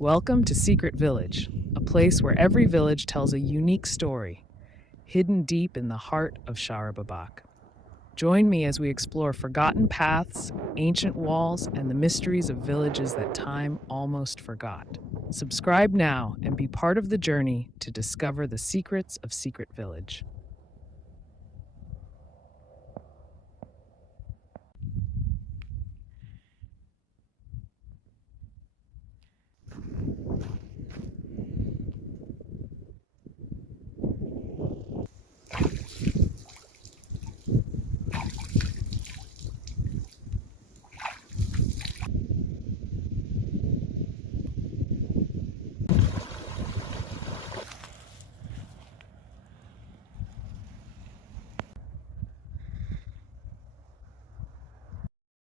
Welcome to Secret Village, a place where every village tells a unique story, hidden deep in the heart of Aderbagh. Join me as we explore forgotten paths, ancient walls, and the mysteries of villages that time almost forgot. Subscribe now and be part of the journey to discover the secrets of Secret Village.